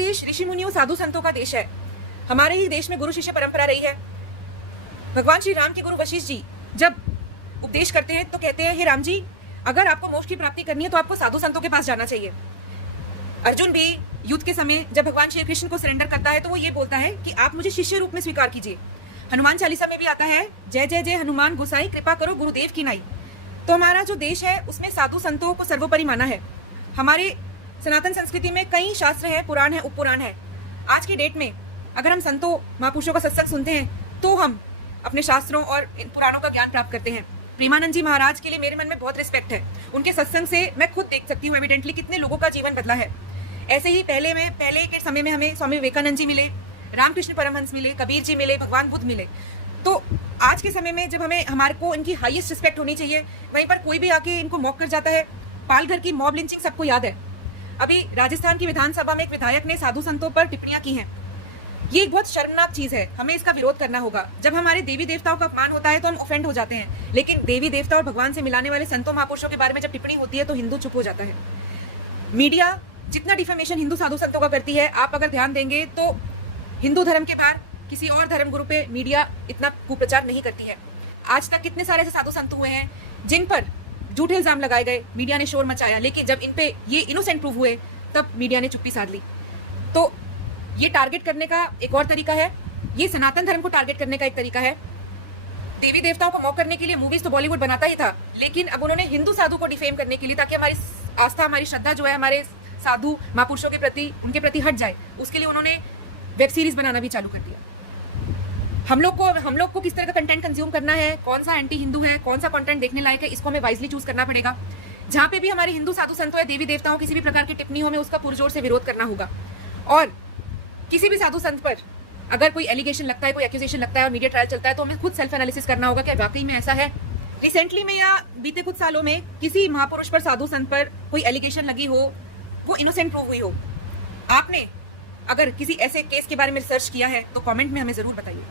देश ऋषि मुनियों साधु संतों का देश है। हमारे ही देश में गुरु शिष्य परंपरा रही है। भगवान श्री राम के गुरु वशिष्ठ जी जब उपदेश करते हैं तो कहते हैं, हे राम जी, अगर आपको मोक्ष की प्राप्ति करनी है तो आपको साधु संतों के पास जाना चाहिए। अर्जुन भी युद्ध के समय जब भगवान श्री कृष्ण को सरेंडर करता है तो वो ये बोलता है कि आप मुझे शिष्य रूप में स्वीकार कीजिए। हनुमान चालीसा में भी आता है, जय जय जय हनुमान गोसाई, कृपा करो गुरुदेव की नाई। तो हमारा जो देश है उसमें साधु संतों को सर्वोपरि माना है। हमारे सनातन संस्कृति में कई शास्त्र है, पुराण है, उपपुराण है। आज की डेट में अगर हम संतों महापुरुषों का सत्संग सुनते हैं तो हम अपने शास्त्रों और इन पुराणों का ज्ञान प्राप्त करते हैं। प्रेमानंद जी महाराज के लिए मेरे मन में बहुत रिस्पेक्ट है। उनके सत्संग से मैं खुद देख सकती हूँ एविडेंटली कितने लोगों का जीवन बदला है। ऐसे ही पहले के समय में हमें स्वामी विवेकानंद जी मिले, रामकृष्ण परमहंस मिले, कबीर जी मिले, भगवान बुद्ध मिले। तो आज के समय में जब हमारे को इनकी हाईएस्ट रिस्पेक्ट होनी चाहिए, वहीं पर कोई भी आके इनको मॉक कर जाता है। पालघर की मॉब लिंचिंग सबको याद है। अभी राजस्थान की विधानसभा में एक विधायक ने साधु संतों पर टिप्पणियां की हैं। ये एक बहुत शर्मनाक चीज है, हमें इसका विरोध करना होगा। जब हमारे देवी देवताओं का अपमान होता है तो हम ऑफेंड हो जाते हैं, लेकिन देवी देवता और भगवान से मिलाने वाले संतों महापुरुषों के बारे में जब टिप्पणी होती है तो हिंदू चुप हो जाता है। मीडिया जितना डिफेमेशन हिंदू साधु संतों का करती है, आप अगर ध्यान देंगे तो हिंदू धर्म के बाहर किसी और धर्म गुरु पे मीडिया इतना कुप्रचार नहीं करती है। आज तक कितने सारे ऐसे साधु संत हुए हैं जिन पर झूठे इल्जाम लगाए गए, मीडिया ने शोर मचाया, लेकिन जब इन पे ये इनोसेंट प्रूव हुए तब मीडिया ने चुप्पी साध ली। तो ये टारगेट करने का एक और तरीका है, ये सनातन धर्म को टारगेट करने का एक तरीका है। देवी देवताओं को मॉक करने के लिए मूवीज तो बॉलीवुड बनाता ही था, लेकिन अब उन्होंने हिंदू साधु को डिफेम करने के लिए, ताकि हमारी आस्था, हमारी श्रद्धा जो है हमारे साधु महापुरुषों के प्रति, उनके प्रति हट जाए, उसके लिए उन्होंने वेब सीरीज बनाना भी चालू कर दिया। हम लोग को किस तरह का कंटेंट कंज्यूम करना है, कौन सा एंटी हिंदू है, कौन सा कंटेंट देखने लायक है, इसको हमें वाइजली चूज करना पड़ेगा। जहाँ पे भी हमारे हिंदू साधु संतों या देवी देवताओं किसी भी प्रकार की टिप्पणी हो, में उसका पुरजोर से विरोध करना होगा। और किसी भी साधु संत पर अगर कोई एलिगेशन लगता है, कोई एक्यूजेशन लगता है और मीडिया ट्रायल चलता है, तो हमें खुद सेल्फ एनालिसिस करना होगा कि वाकई में ऐसा है। रिसेंटली में या बीते कुछ सालों में किसी महापुरुष पर, साधु संत पर कोई एलिगेशन लगी हो, वो इनोसेंट प्रूव हुई हो, आपने अगर किसी ऐसे केस के बारे में रिसर्च किया है तो कमेंट में हमें जरूर बताइए।